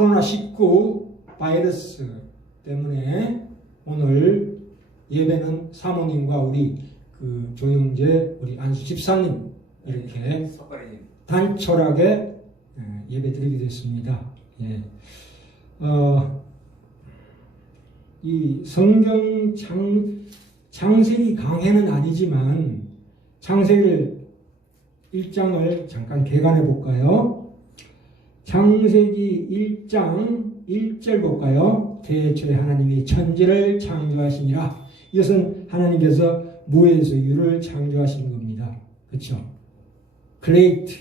코로나19 바이러스 때문에 오늘 예배는 사모님과 우리 그 조영재 우리 안수 집사님 이렇게 단촐하게 예배 드리게 됐습니다. 예. 이 성경 창세기 강해는 아니지만 창세기 1장을 잠깐 개관해 볼까요? 창세기 1장 1절 볼까요? 태초에 하나님이 천지를 창조하시니라. 이것은 하나님께서 무에서 유를 창조하신 겁니다. 그렇죠? 크레이트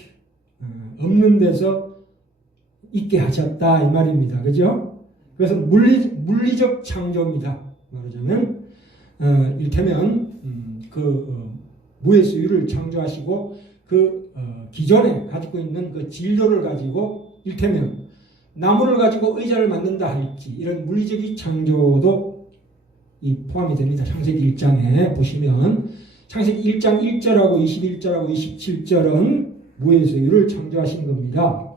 없는 데서 있게 하셨다 이 말입니다. 그죠? 그래서 물리적 창조입니다. 말하자면 이를테면 무에서 유를 창조하시고 기존에 가지고 있는 그 진료를 가지고 이를테면 나무를 가지고 의자를 만든다 할지 이런 물리적인 창조도 포함이 됩니다. 창세기 1장에 보시면 창세기 1장 1절하고 21절하고 27절은 무에서 유를 창조하신 겁니다.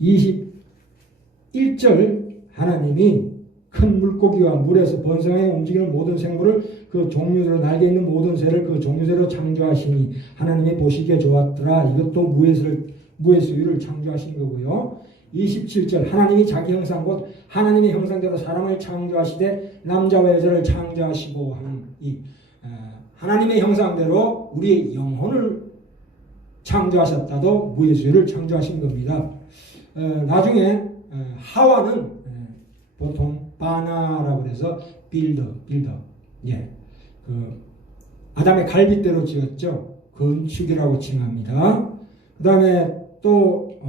21절 하나님이 큰 물고기와 물에서 번성하여 움직이는 모든 생물을 그 종류대로 날개 있는 모든 새를 그 종류대로 창조하시니 하나님이 보시기에 좋았더라. 이것도 무에서 유를 창조하신 거고요. 27절 하나님이 자기 형상 곧 하나님의 형상대로 사람을 창조하시되 남자와 여자를 창조하시고 하는 이 하나님의 형상대로 우리의 영혼을 창조하셨다도 무에서 유를 창조하신 겁니다. 나중에 하와는 보통 바나라고 해서 빌더 예, 아담의 갈빗대로 지었죠. 건축이라고 칭합니다. 그 다음에 또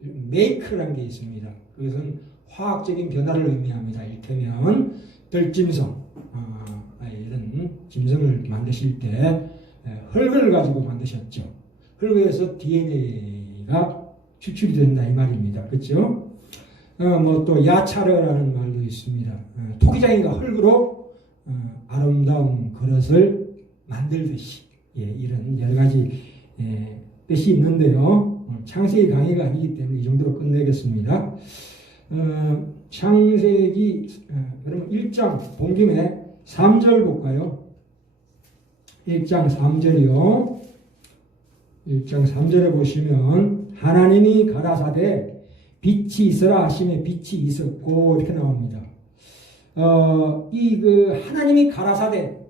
메이크라는 게 있습니다. 그것은 화학적인 변화를 의미합니다. 이를테면 들짐승 이런 짐승을 만드실 때 흙을 가지고 만드셨죠. 흙에서 DNA가 추출이 된다 이 말입니다. 그렇죠? 또 야차르라는 말도 있습니다. 토기장이가 흙으로 아름다운 그릇을 만들듯이 이런 여러 가지 뜻이 있는데요. 창세기 강의가 아니기 때문에 이 정도로 끝내겠습니다. 창세기 그러면 1장 본 김에 3절 볼까요? 1장 3절이요. 1장 3절에 보시면 하나님이 가라사대 빛이 있으라 하시매 빛이 있었고 이렇게 나옵니다. 하나님이 가라사대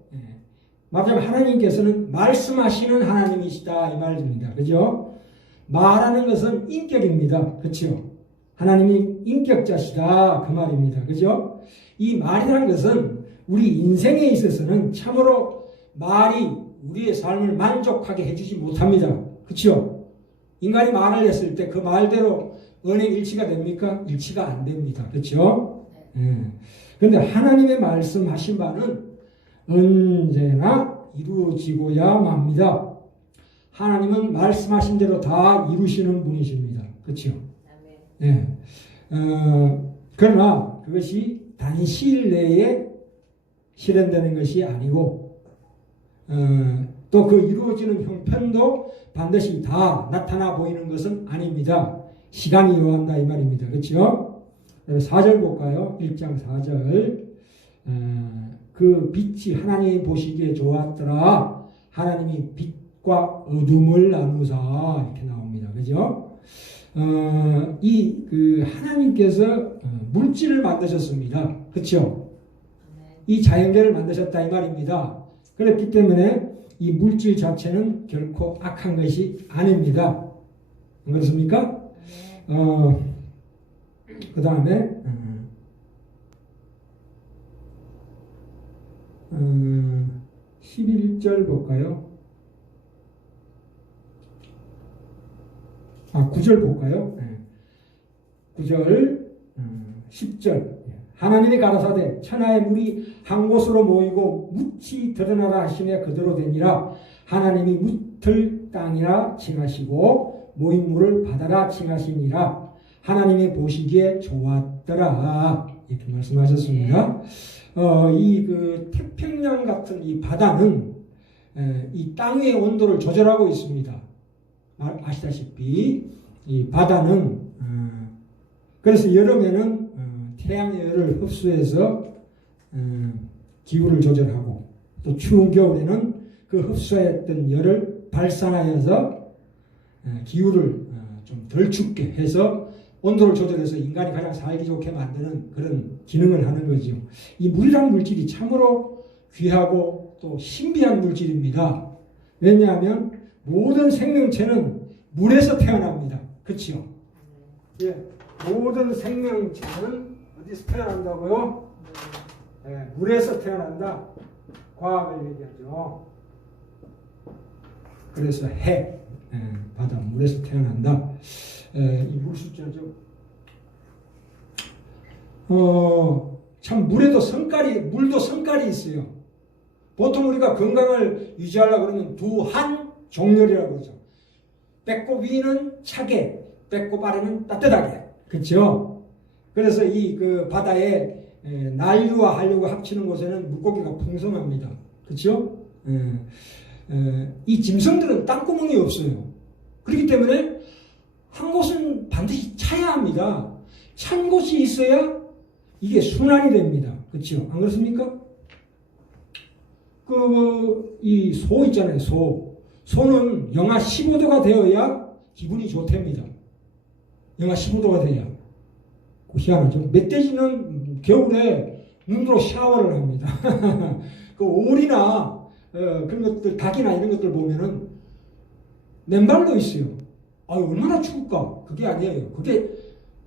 말하자면 하나님께서는 말씀하시는 하나님이시다 이 말입니다. 그죠? 말하는 것은 인격입니다. 그렇죠? 하나님이 인격자시다 그 말입니다. 그죠? 이 말이라는 것은 우리 인생에 있어서는 참으로 말이 우리의 삶을 만족하게 해주지 못합니다. 그렇죠? 인간이 말을 했을 때 그 말대로 언행 일치가 됩니까? 일치가 안 됩니다. 그렇죠? 그런데 하나님의 말씀하신 바는 언제나 이루어지고야 맙니다. 하나님은 말씀하신 대로 다 이루시는 분이십니다. 그렇죠? 네. 그러나 그것이 단시일 내에 실현되는 것이 아니고 또 그 이루어지는 형편도 반드시 다 나타나 보이는 것은 아닙니다. 시간이 요한다 이 말입니다. 그렇죠? 4절 볼까요? 1장 4절 그 빛이 하나님이 보시기에 좋았더라. 하나님이 빛과 어둠을 나누사 이렇게 나옵니다. 그죠? 하나님께서 물질을 만드셨습니다. 그렇죠? 이 자연계를 만드셨다 이 말입니다. 그렇기 때문에 이 물질 자체는 결코 악한 것이 아닙니다. 안 그렇습니까? 그 다음에 11절 볼까요? 9절 볼까요? 9절 10절 하나님이 가라사대 천하의 물이 한 곳으로 모이고 묻이 드러나라 하시며 그대로 되니라. 하나님이 묻을 땅이라 칭하시고 모인 물을 바다라 칭하시니라. 하나님이 보시기에 좋았더라 이렇게 말씀하셨습니다. 태평양 같은 이 바다는 이 땅의 온도를 조절하고 있습니다. 아시다시피 이 바다는 그래서 여름에는 태양의 열을 흡수해서 기후를 조절하고, 또 추운 겨울에는 그 흡수했던 열을 발산하여서 기후를 좀 덜 춥게 해서 온도를 조절해서 인간이 가장 살기 좋게 만드는 그런 기능을 하는 거죠. 이 물이란 물질이 참으로 귀하고 또 신비한 물질입니다. 왜냐하면 모든 생명체는 물에서 태어납니다. 그렇죠? 예, 모든 생명체는 어디서 태어난다고요? 예, 물에서 태어난다. 과학을 얘기하죠. 그래서 해, 바다, 물에서 태어난다. 이 물 숫자죠. 참 물도 성깔이 있어요. 보통 우리가 건강을 유지하려고 그러면 두한 종렬이라고 그러죠. 배꼽 위는 차게, 배꼽 아래는 따뜻하게. 그렇죠? 그래서 이 그 바다에 난류와 한류가 합치는 곳에는 물고기가 풍성합니다. 그렇죠? 이 짐승들은 땅구멍이 없어요. 그렇기 때문에 한 곳은 반드시 차야 합니다. 찬 곳이 있어야 이게 순환이 됩니다. 그렇죠? 안 그렇습니까? 이 소 있잖아요. 소는 영하 15도가 되어야 기분이 좋답니다. 영하 15도가 돼야. 희한하죠. 멧돼지는 겨울에 눈으로 샤워를 합니다. 그 오리나 그런 것들, 닭이나 이런 것들 보면은 맨발로 있어요. 얼마나 추울까? 그게 아니에요. 그게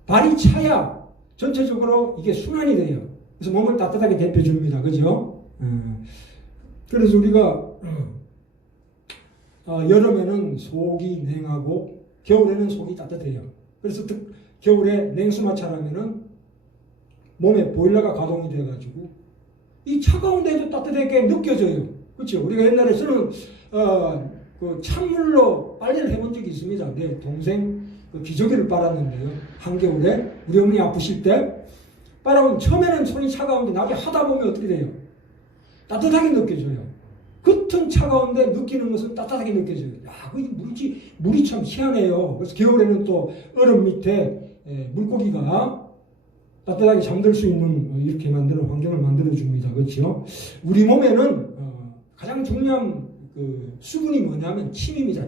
발이 차야 전체적으로 이게 순환이 돼요. 그래서 몸을 따뜻하게 데펴줍니다. 그죠? 그래서 우리가 여름에는 속이 냉하고 겨울에는 속이 따뜻해요. 그래서 겨울에 냉수 마찰하면은 몸에 보일러가 가동이 돼가지고 이 차가운 데도 따뜻하게 느껴져요. 그렇죠? 우리가 옛날에 저는 그 찬물로 빨래를 해본 적이 있습니다. 내 동생 그 기저귀를 빨았는데요. 한겨울에 우리 어머니 아프실 때 빨아보면 처음에는 손이 차가운데 나중에 하다 보면 어떻게 돼요? 따뜻하게 느껴져요. 겉은 차가운데 느끼는 것은 따뜻하게 느껴져요. 야, 물이 참 희한해요. 그래서 겨울에는 또 얼음 밑에 물고기가 따뜻하게 잠들 수 있는 이렇게 만드는 환경을 만들어 줍니다. 그렇죠? 우리 몸에는 가장 중요한 그 수분이 뭐냐면 침입니다.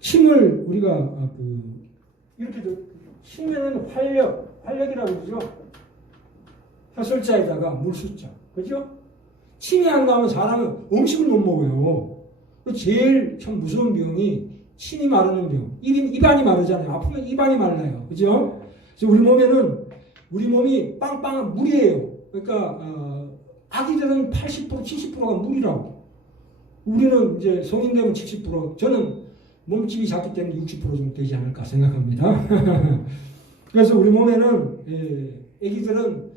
침을 우리가 이렇게 침에는 활력이라고 그러죠. 혀설자에다가 물숫자. 그죠? 침이 안 나오면 사람은 음식을 못 먹어요. 제일 참 무서운 병이 침이 마르는 병. 입안이 마르잖아요. 아프면 입안이 말라요. 그죠? 그래서 우리 몸이 빵빵한 물이에요. 그러니까 아기들은 80% 70%가 물이라고. 우리는 이제 성인 되면 70%. 저는 몸집이 작기 때문에 60% 정도 되지 않을까 생각합니다. 그래서 우리 몸에는 아기들은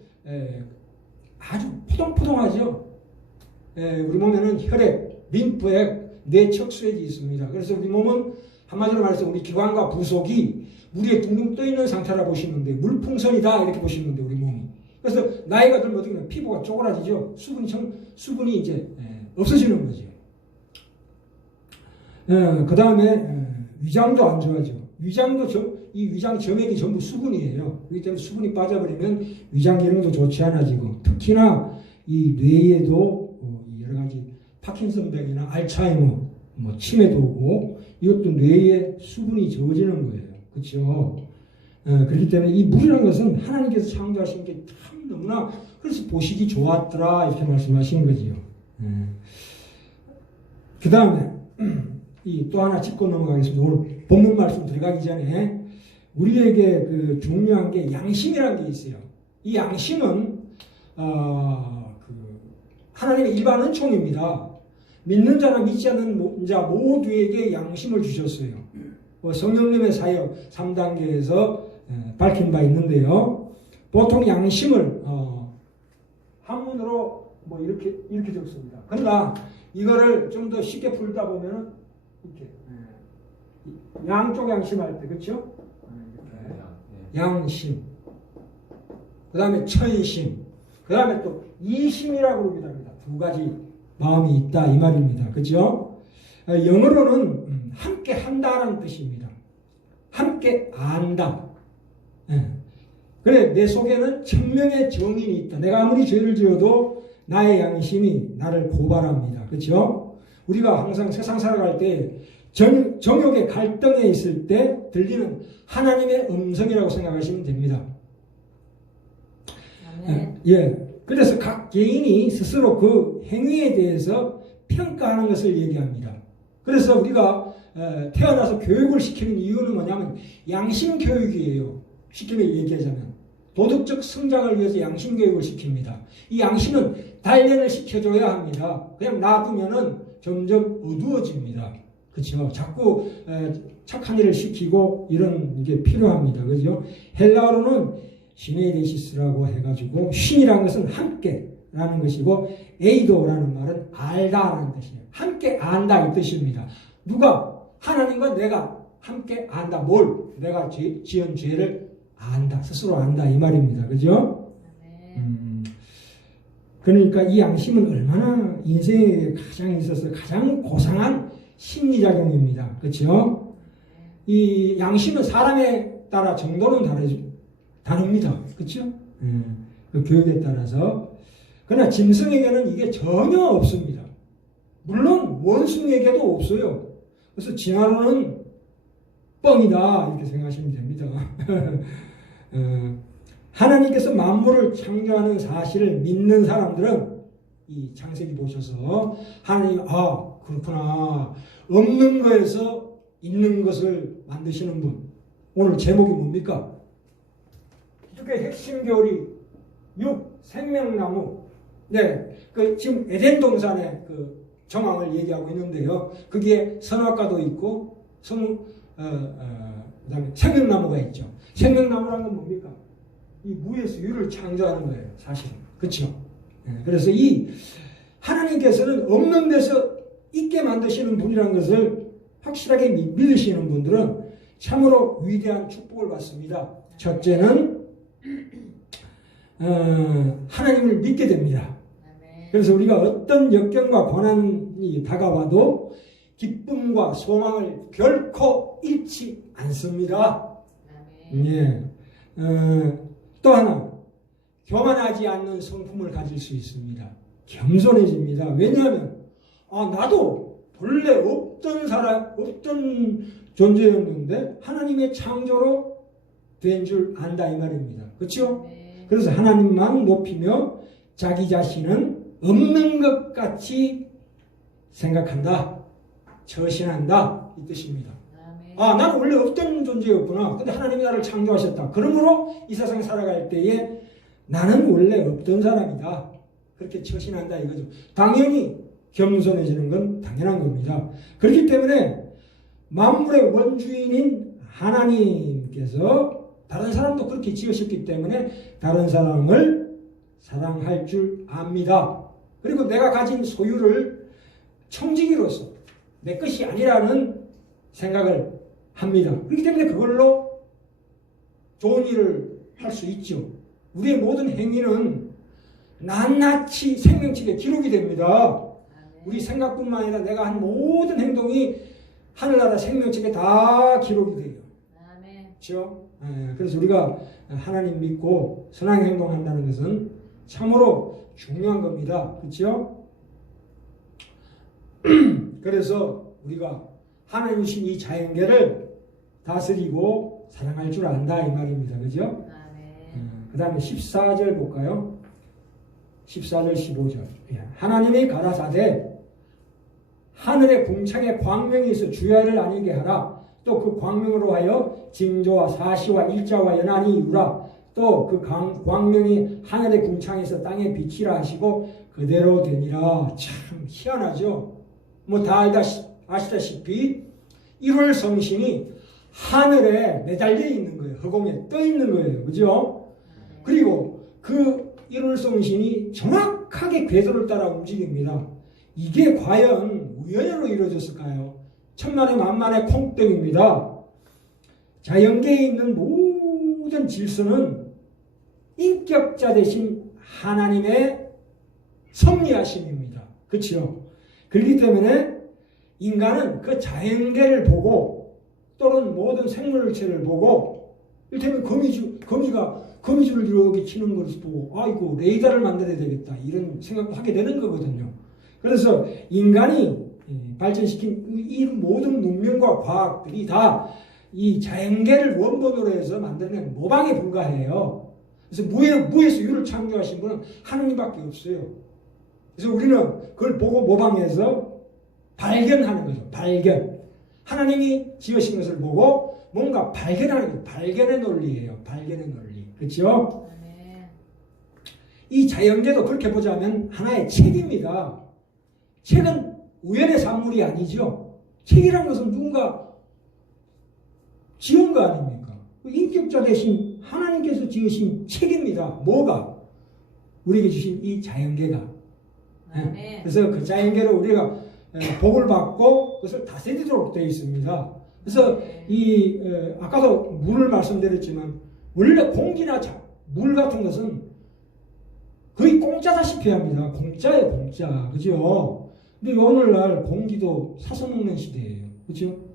아주 포동포동하죠. 우리 몸에는 혈액, 림프액, 뇌척수액이 있습니다. 그래서 우리 몸은 한마디로 말해서 우리 기관과 부속이 물 위에 둥둥 떠 있는 상태라 보시면 돼요. 물풍선이다 이렇게 보시면 돼요. 우리 몸이. 그래서 나이가 들면 어떻게 되면 피부가 쪼그라지죠. 수분이 이제 없어지는 거죠. 그 다음에 위장도 안 좋아져. 이 위장 점액이 전부 수분이에요. 그렇기 때문에 수분이 빠져버리면 위장 기능도 좋지 않아지고, 특히나 이 뇌에도 여러 가지 파킨슨병이나 알츠하이머, 치매도 오고, 이것도 뇌에 수분이 적어지는 거예요. 그렇죠? 그렇기 때문에 이 물이라는 것은 하나님께서 창조하신 게 참 너무나, 그래서 보시기 좋았더라 이렇게 말씀하신 거지요. 그 다음에 또 하나 짚고 넘어가겠습니다. 오늘 본문 말씀 들어가기 전에 우리에게 그 중요한 게 양심이라는 게 있어요. 이 양심은 하나님의 일반 은총입니다. 믿는 자나 믿지 않는 자 모두에게 양심을 주셨어요. 성령님의 사역 3단계에서 밝힌 바 있는데요. 보통 양심을 한문으로 이렇게 적습니다. 그러나 이거를 좀 더 쉽게 풀다 보면은 이렇게 양쪽 양심할 때, 그렇죠? 양심, 그 다음에 천심, 그 다음에 또 이심이라고 그럽니다. 두 가지 마음이 있다 이 말입니다. 그렇죠? 영어로는 함께 한다라는 뜻입니다. 함께 안다. 예. 그래, 내 속에는 천명의 정인이 있다. 내가 아무리 죄를 지어도 나의 양심이 나를 고발합니다. 그렇죠? 우리가 항상 세상 살아갈 때 정욕의 갈등에 있을 때 들리는 하나님의 음성이라고 생각하시면 됩니다. 예. 그래서 각 개인이 스스로 그 행위에 대해서 평가하는 것을 얘기합니다. 그래서 우리가 태어나서 교육을 시키는 이유는 뭐냐면 양심 교육이에요. 쉽게 얘기하자면 도덕적 성장을 위해서 양심 교육을 시킵니다. 이 양심은 단련을 시켜줘야 합니다. 그냥 놔두면은 점점 어두워집니다. 그렇죠? 자꾸 착한 일을 시키고 이런 게 필요합니다. 그죠? 헬라어로는 시네데시스라고 해가지고 신이라는 것은 함께라는 것이고 에이도라는 말은 알다라는 뜻이에요. 함께 안다 이 뜻입니다. 누가? 하나님과 내가 함께 안다. 뭘? 내가 지은 죄를 안다. 스스로 안다 이 말입니다. 그죠? 그러니까 이 양심은 얼마나 인생에 가장 있어서 가장 고상한 심리작용입니다. 그렇죠? 이 양심은 사람에 따라 정도는 다릅니다. 그렇죠? 그 교육에 따라서. 그러나 짐승에게는 이게 전혀 없습니다. 물론 원숭이에게도 없어요. 그래서 진화론은 뻥이다 이렇게 생각하시면 됩니다. 하나님께서 만물을 창조하는 사실을 믿는 사람들은 이 창세기 보셔서 하나님 그렇구나 없는 거에서 있는 것을 만드시는 분. 오늘 제목이 뭡니까? 기독교의 핵심 교리 6 생명나무. 네, 그 지금 에덴 동산의 그 정황을 얘기하고 있는데요. 거기에 선악과도 있고 그다음에 생명나무가 있죠. 생명나무라는 건 뭡니까? 이 무에서 유를 창조하는 거예요, 사실은. 그렇죠? 그래서 이 하나님께서는 없는 데서 있게 만드시는 분이라는 것을 확실하게 믿으시는 분들은 참으로 위대한 축복을 받습니다. 첫째는 하나님을 믿게 됩니다. 그래서 우리가 어떤 역경과 고난이 다가와도 기쁨과 소망을 결코 잃지 않습니다. 예. 또 하나, 교만하지 않는 성품을 가질 수 있습니다. 겸손해집니다. 왜냐하면 나도 본래 없던 존재였는데 하나님의 창조로 된 줄 안다 이 말입니다. 그렇죠? 그래서 하나님만 높이며 자기 자신은 없는 것 같이 생각한다. 처신한다 이 뜻입니다. 나는 원래 없던 존재였구나. 근데 하나님이 나를 창조하셨다. 그러므로 이 세상에 살아갈 때에 나는 원래 없던 사람이다. 그렇게 처신한다 이거죠. 당연히 겸손해지는 건 당연한 겁니다. 그렇기 때문에 만물의 원주인인 하나님께서 다른 사람도 그렇게 지으셨기 때문에 다른 사람을 사랑할 줄 압니다. 그리고 내가 가진 소유를 청지기로서 내 것이 아니라는 생각을 합니다. 그렇기 때문에 그걸로 좋은 일을 할 수 있죠. 우리의 모든 행위는 낱낱이 생명책에 기록이 됩니다. 우리 생각뿐만 아니라 내가 한 모든 행동이 하늘나라 생명책에 다 기록이 돼요. 그렇죠? 그래서 우리가 하나님 믿고 선한 행동한다는 것은 참으로 중요한 겁니다. 그렇죠? 그래서 우리가 하나님 주신 이 자연계를 다스리고 사랑할 줄 안다 이 말입니다. 그죠? 그 다음에 14절 볼까요? 14절 15절 하나님이 가라사대 하늘의 궁창에 광명이 있어 주야를 아니게 하라. 또 그 광명으로 하여 징조와 사시와 일자와 연한이 이루라. 또 그 광명이 하늘의 궁창에서 땅에 비치라 하시고 그대로 되니라. 참 희한하죠. 뭐 다 아시다시피 1월 성신이 하늘에 매달려 있는 거예요. 허공에 떠 있는 거예요. 그죠? 그리고 그 1월 성신이 정확하게 궤도를 따라 움직입니다. 이게 과연 우연으로 이루어졌을까요? 천만의 만만의 콩떡입니다. 자연계에 있는 모든 질서는 인격자 대신 하나님의 섭리하심입니다. 그렇죠? 그렇기 때문에 인간은 그 자연계를 보고 또는 모든 생물체를 보고 이를테면 거미줄을 이렇게 치는 것을 보고 아이고 레이더를 만들어야 되겠다 이런 생각도 하게 되는 거거든요. 그래서 인간이 발전시킨 이 모든 문명과 과학들이 다 이 자연계를 원본으로 해서 만들어낸 모방에 불과해요. 그래서 무에서 유를 창조하신 분은 하느님밖에 없어요. 그래서 우리는 그걸 보고 모방해서 발견하는 거죠. 발견. 하나님이 지으신 것을 보고 뭔가 발견하는 거죠. 발견의 논리예요. 발견의 논리. 그렇죠? 이 자연계도 그렇게 보자면 하나의 책입니다. 책은 우연의 산물이 아니죠. 책이라는 것은 누군가 지은 거 아닙니까? 인격자 대신 하나님께서 지으신 책입니다. 뭐가? 우리에게 주신 이 자연계가. 네. 그래서 그 자연계를 우리가 복을 받고 그것을 다스리도록 되어 있습니다. 그래서 아까도 물을 말씀드렸지만 원래 공기나 물 같은 것은 거의 공짜다시피 합니다. 공짜예요, 공짜. 그죠? 근데 오늘날 공기도 사서 먹는 시대예요. 그죠?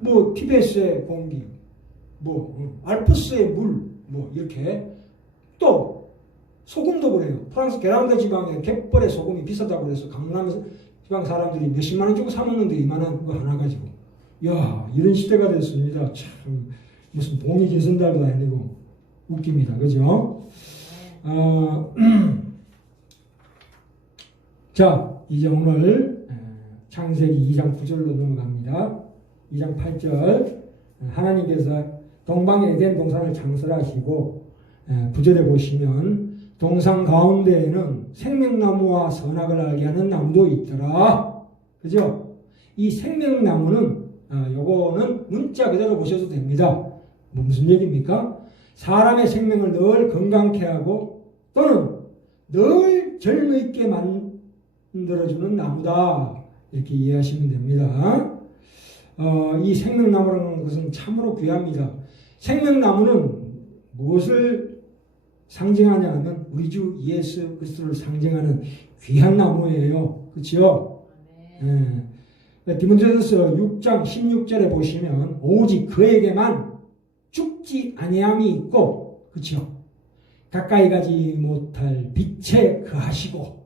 뭐 티베트의 공기, 뭐 알프스의 물, 뭐 이렇게 또 소금도 그래요. 프랑스 게랑드 지방에 갯벌의 소금이 비싸다고 그래서 강남 지방 사람들이 몇십만 원 주고 사 먹는데 이만한 거 하나 가지고, 야 이런 시대가 됐습니다. 참 무슨 봉이 개선달도 아니고 웃깁니다. 그죠? 자, 이제 오늘 창세기 2장 9절로 넘어갑니다. 2장 8절 하나님께서 동방의 에덴 동산을 창설하시고 9절에 보시면 동산 가운데에는 생명나무와 선악을 알게 하는 나무도 있더라. 그죠? 이 생명나무는 요거는 문자 그대로 보셔도 됩니다. 무슨 얘기입니까? 사람의 생명을 늘 건강케 하고 또는 늘 젊게 만들어주는 나무다. 이렇게 이해하시면 됩니다. 이 생명나무라는 것은 참으로 귀합니다. 생명나무는 무엇을 상징하냐 하면 우리 주 예수 그리스도를 상징하는 귀한 나무예요. 그렇죠? 네. 디모데전서 6장 16절에 보시면 오직 그에게만 죽지 아니함이 있고, 그렇죠? 가까이 가지 못할 빛에 거하시고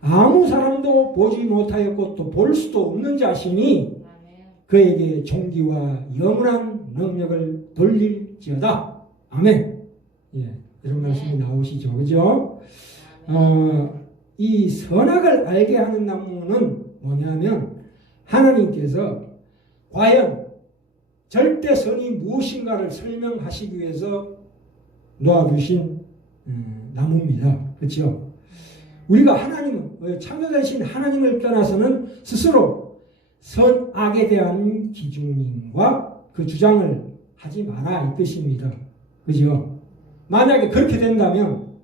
아무 사람도 보지 못하였고 또 볼 수도 없는 자신이 그에게 존귀와 영원한 능력을 돌릴지어다. 아멘. 예, 이런 말씀이 나오시죠. 그죠? 이 선악을 알게 하는 나무는 뭐냐면 하나님께서 과연 절대 선이 무엇인가를 설명하시기 위해서 놓아주신 나무입니다. 그렇죠? 우리가 창조자이신 하나님을 떠나서는 스스로 선악에 대한 기준과 그 주장을 하지 마라 이 뜻입니다. 그죠? 만약에 그렇게 된다면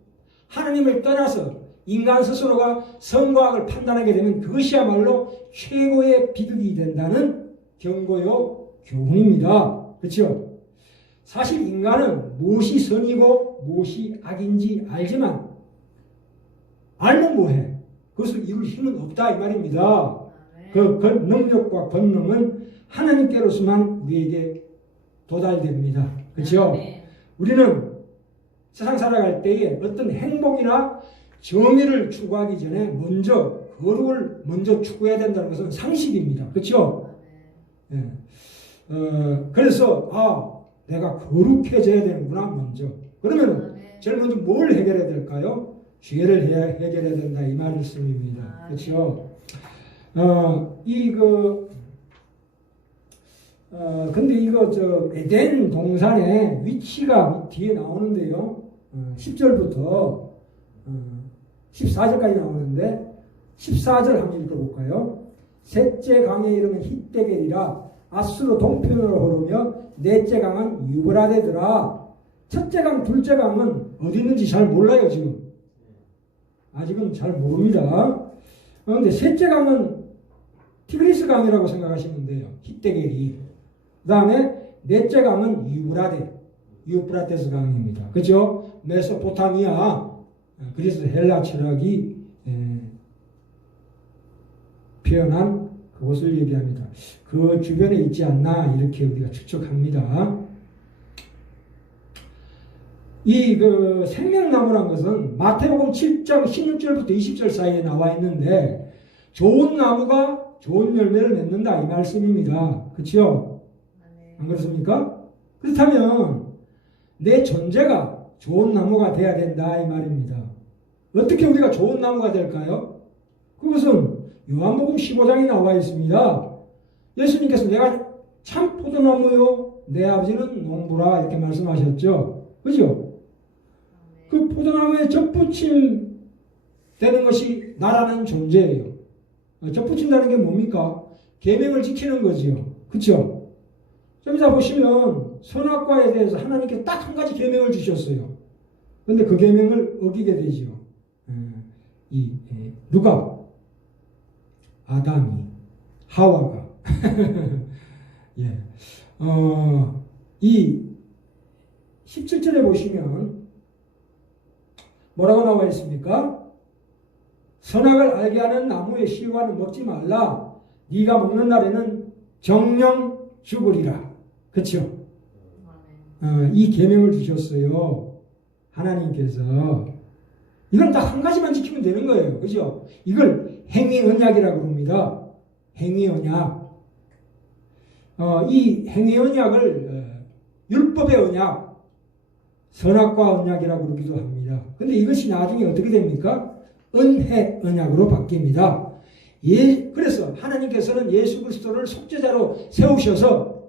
하나님을 떠나서 인간 스스로가 선과 악을 판단하게 되면 그것이야말로 최고의 비극이 된다는 경고요 교훈입니다. 그렇죠? 사실 인간은 무엇이 선이고 무엇이 악인지 알지만 알면 뭐해? 그것을 이룰 힘은 없다 이 말입니다. 그 능력과 권능은 하나님께로서만 우리에게 도달됩니다. 그렇죠? 우리는 세상 살아갈 때에 어떤 행복이나 정의를 추구하기 전에 먼저 거룩을 먼저 추구해야 된다는 것은 상식입니다. 그렇죠? 네. 그래서 내가 거룩해져야 되는구나 먼저. 그러면 제일 먼저 뭘 해결해야 될까요? 죄를 해결해야 된다 이 말씀입니다. 그렇죠? 근데 이거 에덴 동산의 위치가 뒤에 나오는데요. 10절부터 14절까지 나오는데 14절 한번 읽어볼까요? 셋째 강에 이르면 힛데겔이라 아수르 동편으로 흐르며 넷째 강은 유브라데더라. 첫째 강, 둘째 강은 어디 있는지 잘 몰라요 지금. 아직은 잘 모릅니다. 그런데 셋째 강은 티그리스 강이라고 생각하시면 돼요. 힛데겔이. 그 다음에 넷째 강은 유프라테스 강입니다. 그죠? 메소포타미아, 그래서 헬라 철학이 표현한 그것을 얘기합니다. 그 주변에 있지 않나 이렇게 우리가 추측합니다. 이 그 생명나무란 것은 마태복음 7장 16절부터 20절 사이에 나와 있는데 좋은 나무가 좋은 열매를 맺는다 이 말씀입니다. 그렇죠? 안 그렇습니까? 그렇다면 내 존재가 좋은 나무가 돼야 된다 이 말입니다. 어떻게 우리가 좋은 나무가 될까요? 그것은 요한복음 15장에 나와 있습니다. 예수님께서 내가 참 포도나무요 내 아버지는 농부라 이렇게 말씀하셨죠. 그죠? 그 포도나무에 접붙임 되는 것이 나라는 존재예요. 접붙인다는 게 뭡니까? 계명을 지키는 거지요. 그렇죠? 좀 이따 보시면 선악과에 대해서 하나님께 딱 한 가지 계명을 주셨어요. 그런데 그 계명을 어기게 되지요. 누가? 아담이, 하와가. 예. 이 17절에 보시면 뭐라고 나와 있습니까? 선악을 알게 하는 나무의 씨와는 먹지 말라. 네가 먹는 날에는 정령 죽으리라. 그렇죠? 이 계명을 주셨어요. 하나님께서. 이건 딱 한 가지만 지키면 되는 거예요. 그죠? 이걸 행위 언약이라고 합니다. 행위 언약. 이 행위 언약을 율법의 언약, 선악과 언약이라고 그러기도 합니다. 근데 이것이 나중에 어떻게 됩니까? 은혜 언약으로 바뀝니다. 그래서 하나님께서는 예수 그리스도를 속죄자로 세우셔서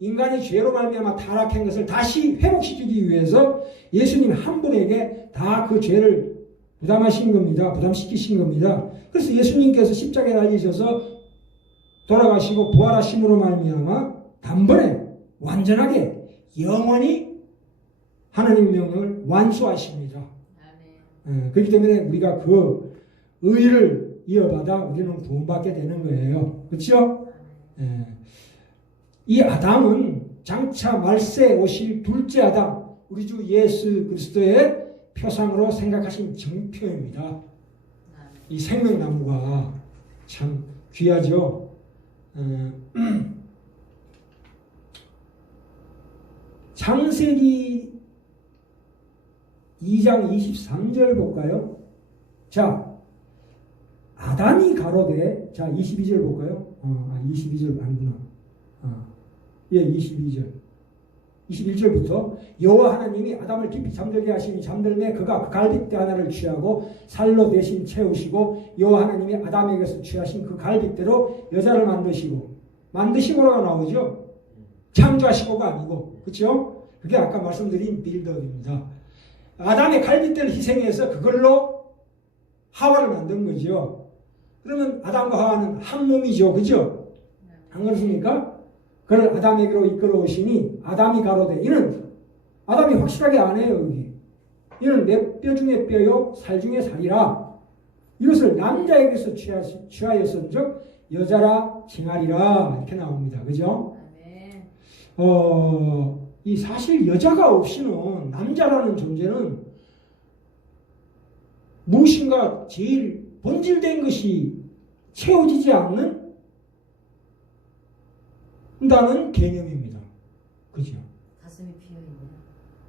인간이 죄로 말미암아 타락한 것을 다시 회복시키기 위해서 예수님 한 분에게 다 그 죄를 부담하신 겁니다. 부담시키신 겁니다. 그래서 예수님께서 십자가에 달리셔서 돌아가시고 부활하심으로 말미암아 단번에 완전하게 영원히 하나님의 명령을 완수하십니다. 그렇기 때문에 우리가 그 의를 이어받아 우리는 구원받게 되는 거예요. 그렇죠? 이 아담은 장차 말세에 오실 둘째 아담, 우리 주 예수 그리스도의 표상으로 생각하신 정표입니다. 이 생명나무가 참 귀하죠. 창세기 2장 23절 볼까요? 자, 아담이 가로되, 자 22절 볼까요? 22절 아니구나. 예, 22절. 21절부터 여호와 하나님이 아담을 깊이 잠들게 하시니 잠들매 그가 그 갈빗대 하나를 취하고 살로 대신 채우시고 여호와 하나님이 아담에게서 취하신 그 갈빗대로 여자를 만드시고라고 나오죠. 창조하시고가 아니고, 그렇죠? 그게 아까 말씀드린 빌드업입니다. 아담의 갈빗대를 희생해서 그걸로 하와를 만든 거죠. 그러면 아담과 하와는 한 몸이죠, 그죠? 안 그렇습니까? 그를 아담에게로 이끌어 오시니 아담이 가로되, 이는 아담이 확실하게 안 해요. 여기 이는 내 뼈 중에 뼈요 살 중에 살이라. 이것을 남자에게서 취하였은즉 여자라 칭하리라. 이렇게 나옵니다. 그죠? 이 사실 여자가 없이는 남자라는 존재는 무엇인가 제일 본질된 것이 채워지지 않는 다는 개념입니다. 그죠? 가슴이 비어있네요.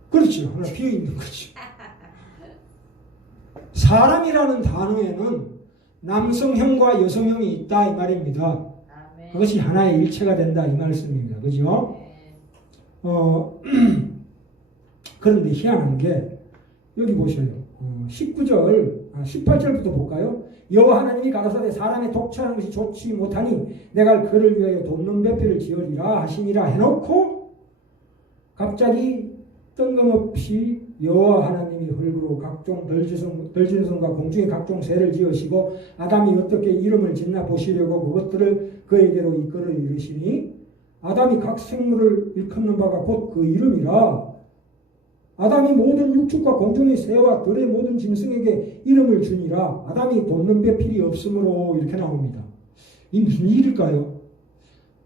그렇죠. 하나 비어있는 거죠. 사람이라는 단어에는 남성형과 여성형이 있다 이 말입니다. 아멘. 그것이 하나의 일체가 된다 이 말씀입니다. 그죠? 그런데 희한한 게 여기 보셔요. 18절부터 볼까요? 여호와 하나님이 가라사대 사람의 독차하는 것이 좋지 못하니 내가 그를 위하여 돕는 배필을 지으리라 하시니라 해놓고 갑자기 뜬금없이 여호와 하나님이 흙으로 각종 덜지성과 공중의 각종 새를 지으시고 아담이 어떻게 이름을 짓나 보시려고 그것들을 그에게로 이끌어 이르시니 아담이 각 생물을 일컫는 바가 곧 그 이름이라. 아담이 모든 육축과 공중의 새와 들의 모든 짐승에게 이름을 주니라. 아담이 돕는 배필이 없으므로. 이렇게 나옵니다. 이 무슨 일일까요?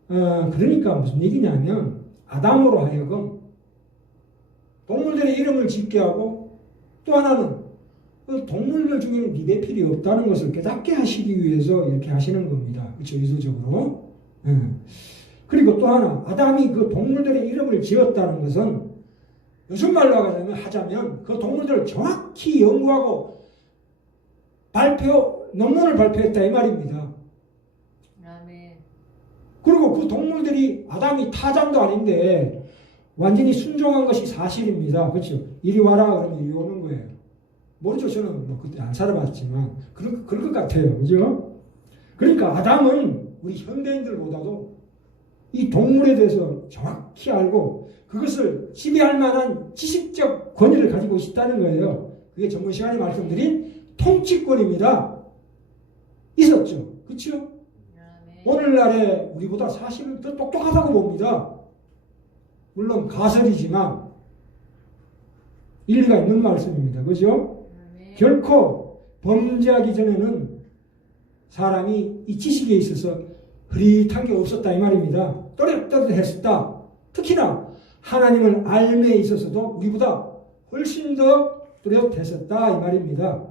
그러니까 무슨 얘기냐면 아담으로 하여금 동물들의 이름을 짓게 하고 또 하나는 그 동물들 중에는 네 배필이 없다는 것을 깨닫게 하시기 위해서 이렇게 하시는 겁니다. 그렇죠? 의도적으로. 그리고 또 하나 아담이 그 동물들의 이름을 지었다는 것은 요즘 말로 하자면 그 동물들을 정확히 연구하고 논문을 발표했다 이 말입니다. 아멘. 그리고 그 동물들이 아담이 타장도 아닌데 완전히 순종한 것이 사실입니다. 그렇죠? 이리 와라 그러면 이리 오는 거예요. 모르죠. 저는 뭐 그때 안 살아봤지만 그럴 것 같아요. 그죠? 그러니까 아담은 우리 현대인들보다도 이 동물에 대해서 정확히 알고 그것을 지배할 만한 지식적 권위를 가지고 있다는 거예요. 그게 전번 시간에 말씀드린 통치권입니다. 있었죠. 그렇죠? 오늘날에 우리보다 사실은 더 똑똑하다고 봅니다. 물론 가설이지만 일리가 있는 말씀입니다. 그죠? 결코 범죄하기 전에는 사람이 이 지식에 있어서 흐릿한 게 없었다 이 말입니다. 또렷또렷했었다. 특히나 하나님을 알매에 있어서도 우리보다 훨씬 더 뚜렷했었다 이 말입니다.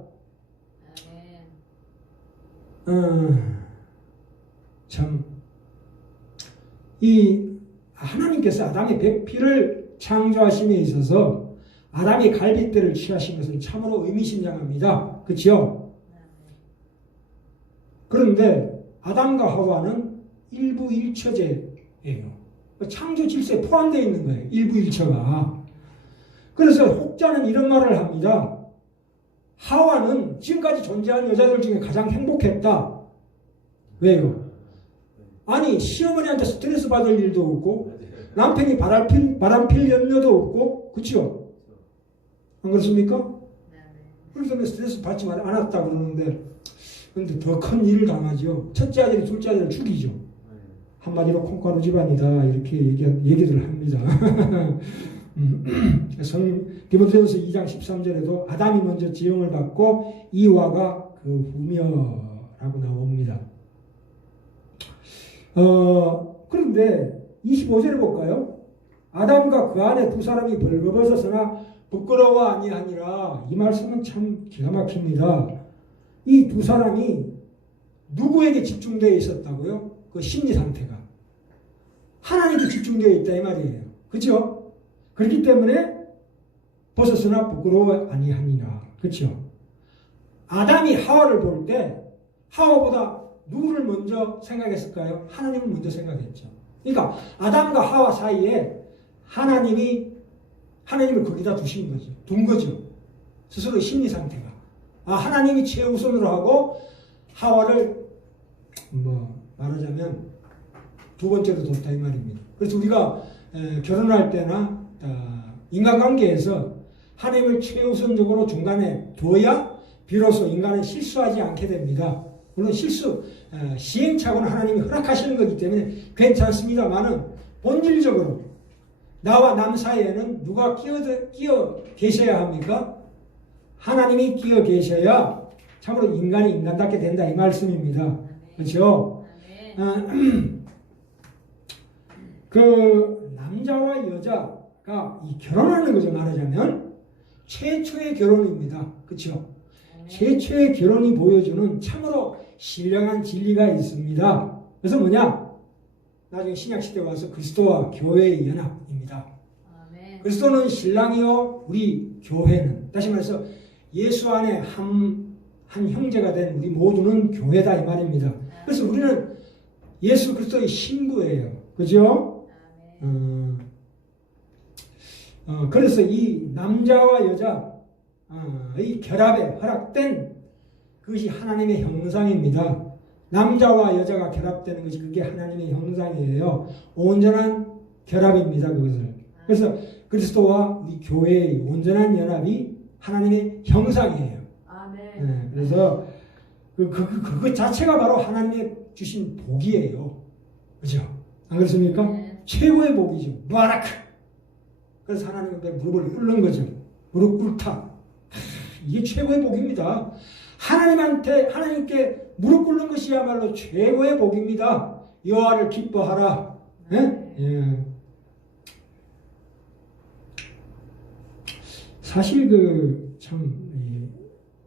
참 이 하나님께서 아담의 백피를 창조하심에 있어서 아담이 갈빗대를 취하신 것은 참으로 의미심장합니다. 그렇죠? 그런데 아담과 하와는 일부일처제예요. 창조 질서에 포함되어 있는 거예요. 일부일처가. 그래서 혹자는 이런 말을 합니다. 하와는 지금까지 존재한 여자들 중에 가장 행복했다. 왜요? 아니 시어머니한테 스트레스 받을 일도 없고 남편이 바람필 염려도 없고 그렇죠? 안 그렇습니까? 그래서 스트레스 받지 않았다 그러는데 그런데 더 큰 일을 당하죠. 첫째 아들이 둘째 아들을 죽이죠. 한마디로 콩가루 집안이다 이렇게 얘기를 합니다. 디모데전서 2장 13절에도 아담이 먼저 지형을 받고 이와가 그 후며라고 나옵니다. 그런데 25절에 볼까요? 아담과 그 안에 두 사람이 벌거벗었으나 부끄러워 아니하니라. 이 말씀은 참 기가 막힙니다. 이 두 사람이 누구에게 집중되어 있었다고요? 그 심리 상태가 하나님께 집중되어 있다 이 말이에요. 그렇죠? 그렇기 때문에 벗었으나 부끄러워 아니하니라. 그렇죠? 아담이 하와를 볼 때 하와보다 누구를 먼저 생각했을까요? 하나님을 먼저 생각했죠. 그러니까 아담과 하와 사이에 하나님을 거기다 둔 거죠. 스스로의 심리 상태가. 하나님이 최우선으로 하고 하와를 말하자면 두 번째로 뒀다 이 말입니다. 그래서 우리가 결혼할 때나 인간관계에서 하나님을 최우선적으로 중간에 둬야 비로소 인간은 실수하지 않게 됩니다. 물론 시행착오는 하나님이 허락하시는 거기 때문에 괜찮습니다만은 본질적으로 나와 남 사이에는 누가 끼어 계셔야 합니까? 하나님이 끼어 계셔야 참으로 인간이 인간답게 된다 이 말씀입니다. 그렇죠? 그 남자와 여자가 결혼하는 거죠. 말하자면 최초의 결혼입니다. 그렇죠? 최초의 결혼이 보여주는 참으로 신령한 진리가 있습니다. 그래서 뭐냐? 나중에 신약시대에 와서 그리스도와 교회의 연합입니다. 그리스도는 신랑이요 우리 교회는 다시 말해서 예수 안에 한 형제가 된 우리 모두는 교회다 이 말입니다. 그래서 우리는 예수 그리스도의 신부예요. 그죠? 그래서 이 남자와 여자의 결합에 허락된 그것이 하나님의 형상입니다. 남자와 여자가 결합되는 것이 그게 하나님의 형상이에요. 온전한 결합입니다. 그것을. 그래서 그리스도와 우리 교회의 온전한 연합이 하나님의 형상이에요. 네, 그래서 그것 자체가 바로 하나님의 주신 복이에요. 그죠? 안 그렇습니까? 네. 최고의 복이죠. 무아라크. 그래서 하나님의 무릎을 꿇는 거죠. 무릎 꿇다. 이게 최고의 복입니다. 하나님께 무릎 꿇는 것이야말로 최고의 복입니다. 여호와를 기뻐하라. 네? 예. 사실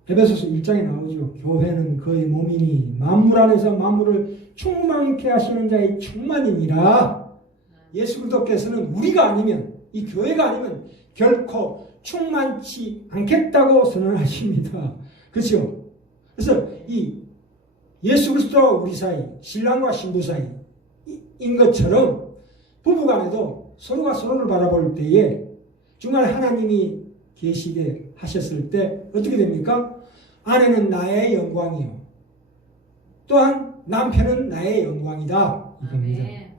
에베소서 1장에 나오죠. 교회는 그의 몸이니 만물 안에서 만물을 충만케 하시는 자의 충만이니라. 예수 그리스도께서는 우리가 아니면 이 교회가 아니면 결코 충만치 않겠다고 선언하십니다. 그렇죠? 그래서 이 예수 그리스도와 우리 사이, 신랑과 신부 사이인 것처럼 부부간에도 서로가 서로를 바라볼 때에 정말 하나님이 계시게 하셨을 때 어떻게 됩니까? 아내는 나의 영광이요. 또한 남편은 나의 영광이다. 이겁니다. 아멘.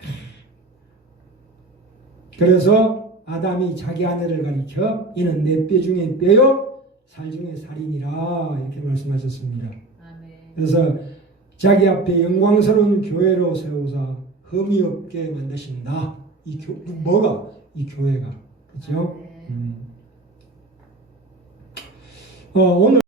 그래서 아담이 자기 아내를 가리켜 이는 내 뼈 중에 뼈요 살 중에 살이니라 이렇게 말씀하셨습니다. 아멘. 그래서 자기 앞에 영광스러운 교회로 세우사 흠이 없게 만드신다. 뭐가? 이 교회가. 그렇죠? 아멘. 오늘